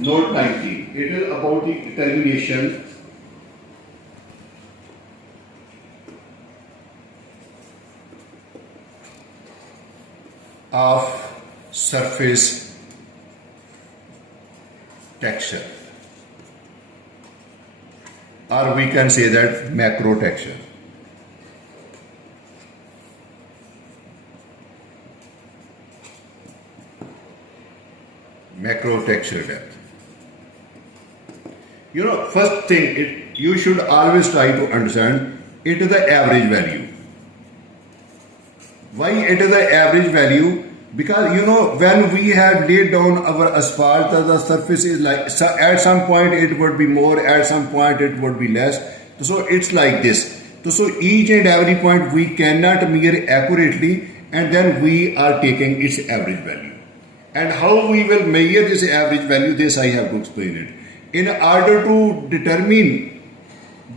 Note 19. It is about the determination of surface texture, or we can say that macro texture. Macro texture depth. You know, first thing, you should always try to understand it is the average value. Why it is the average value? Because you know, when we have laid down our asphalt, the surface is like, so at some point it would be more, at some point it would be less. So it's like this. So each and every point we cannot measure accurately, and then we are taking its average value. And how we will measure this average value, this I have to explain it. In order to determine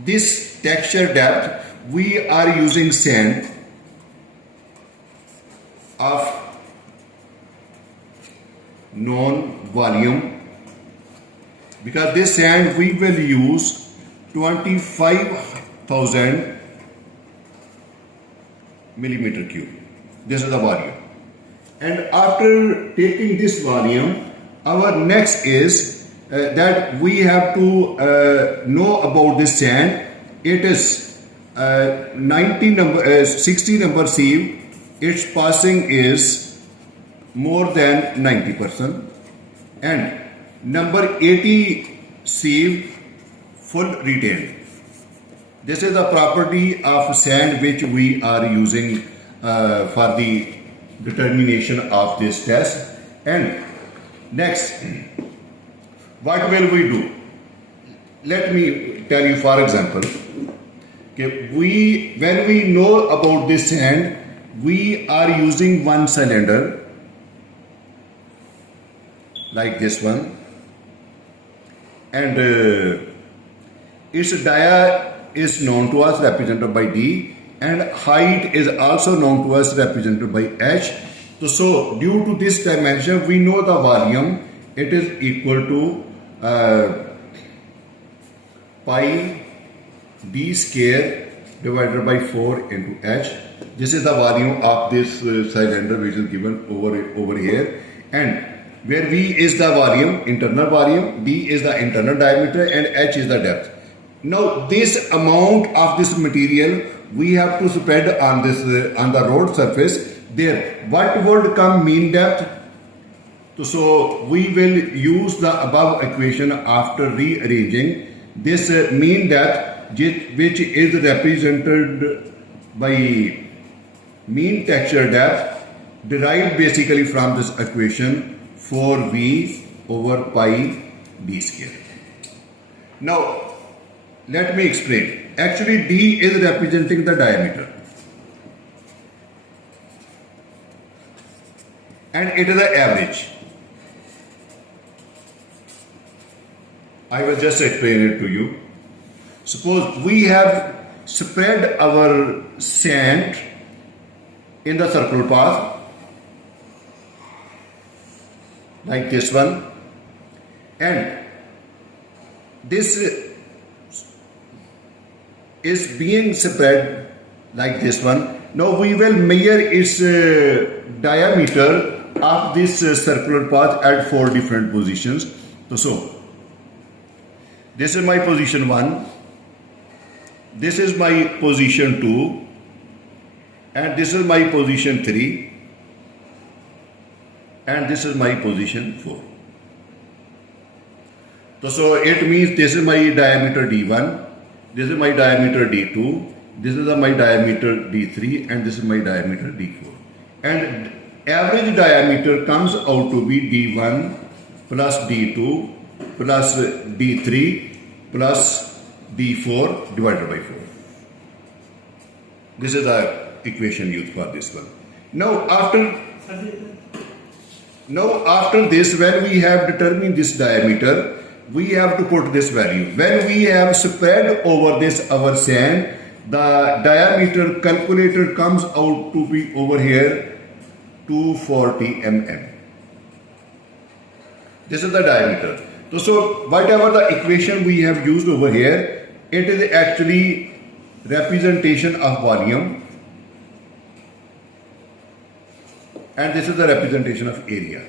this texture depth, we are using sand of known volume, because this sand we will use 25,000 millimeter cube. This is the volume. And after taking this volume, our next is that we have to know about this sand. It is 60 number sieve. Its passing is more than 90%, and number 80 sieve full retained. This is the property of sand which we are using for the determination of this test. And next, what will we do? Let me tell you, for example, okay, when we know about this sand, we are using one cylinder like this one, and its dia is known to us, represented by D, and height is also known to us, represented by H. So due to this dimension, we know the volume. It is equal to pi D square divided by 4 into H. This is the volume of this cylinder which is given over here, and where V is the volume, internal volume, D is the internal diameter, and H is the depth. Now this amount of this material we have to spread on this on the road surface. There, what would come mean depth? So we will use the above equation after rearranging this mean depth, which is represented by mean texture depth, derived basically from this equation 4V over pi D square. Now let me explain. Actually D is representing the diameter, and it is the average. I will just explain it to you. Suppose we have spread our sand in the circular path like this one, and this is being spread like this one. Now we will measure its diameter of this circular path at 4 different positions. So this is my position 1, this is my position 2, and this is my position 3, and this is my position 4. So it means this is my diameter D1, this is my diameter D2, this is my diameter D3, and this is my diameter D4. And average diameter comes out to be D1 plus D2 plus D3 plus D4 divided by 4. This is the equation used for this one. Now after this, when we have determined this diameter, we have to put this value. When we have spread over this our sand, the diameter calculated comes out to be over here 240 mm. This is the diameter. So whatever the equation we have used over here, it is actually representation of volume, and this is the representation of area.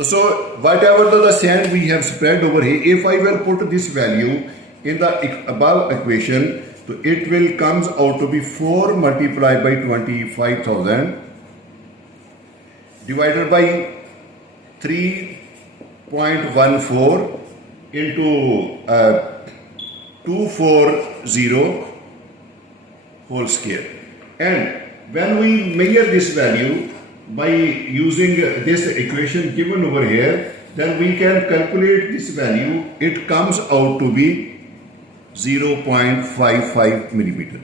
So whatever the sand we have spread over here, if I will put this value in the above equation, so it will comes out to be 4 multiplied by 25,000 divided by 3.14 into 240 whole square. And when we measure this value by using this equation given over here, then we can calculate this value. It comes out to be 0.55 millimeter.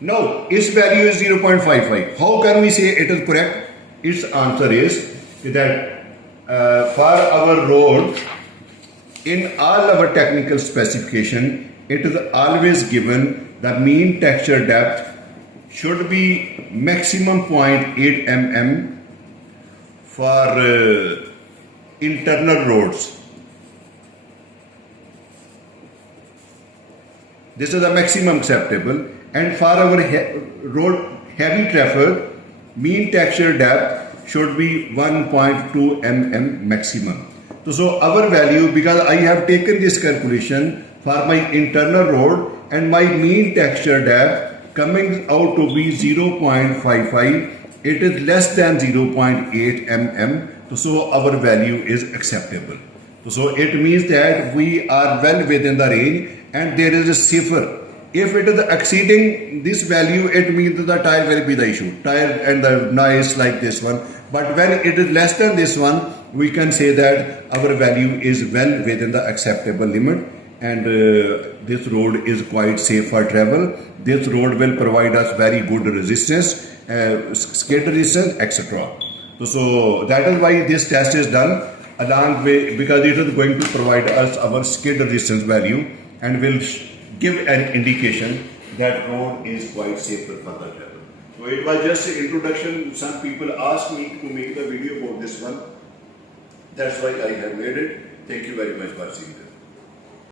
Now, its value is 0.55. How can we say it is correct? Its answer is that for our road, in all our technical specification, it is always given the mean texture depth should be maximum 0.8 mm for internal roads. This is the maximum acceptable, and for our road heavy traffic, mean texture depth should be 1.2 mm maximum. So our value, because I have taken this calculation for my internal road and my mean texture depth coming out to be 0.55, it is less than 0.8 mm. So our value is acceptable. So it means that we are well within the range, and there is a safer. If it is exceeding this value, it means the tire will be the issue. Tire and the noise like this one. But when it is less than this one, we can say that our value is well within the acceptable limit, and this road is quite safe for travel. This road will provide us very good resistance, skid resistance, etc. So that is why this test is done along with, because it is going to provide us our skid resistance value and will give an indication that road is quite safe for the travel. So it was just an introduction. Some people asked me to make the video about this one. That's why I have made it. Thank you very much for seeing this.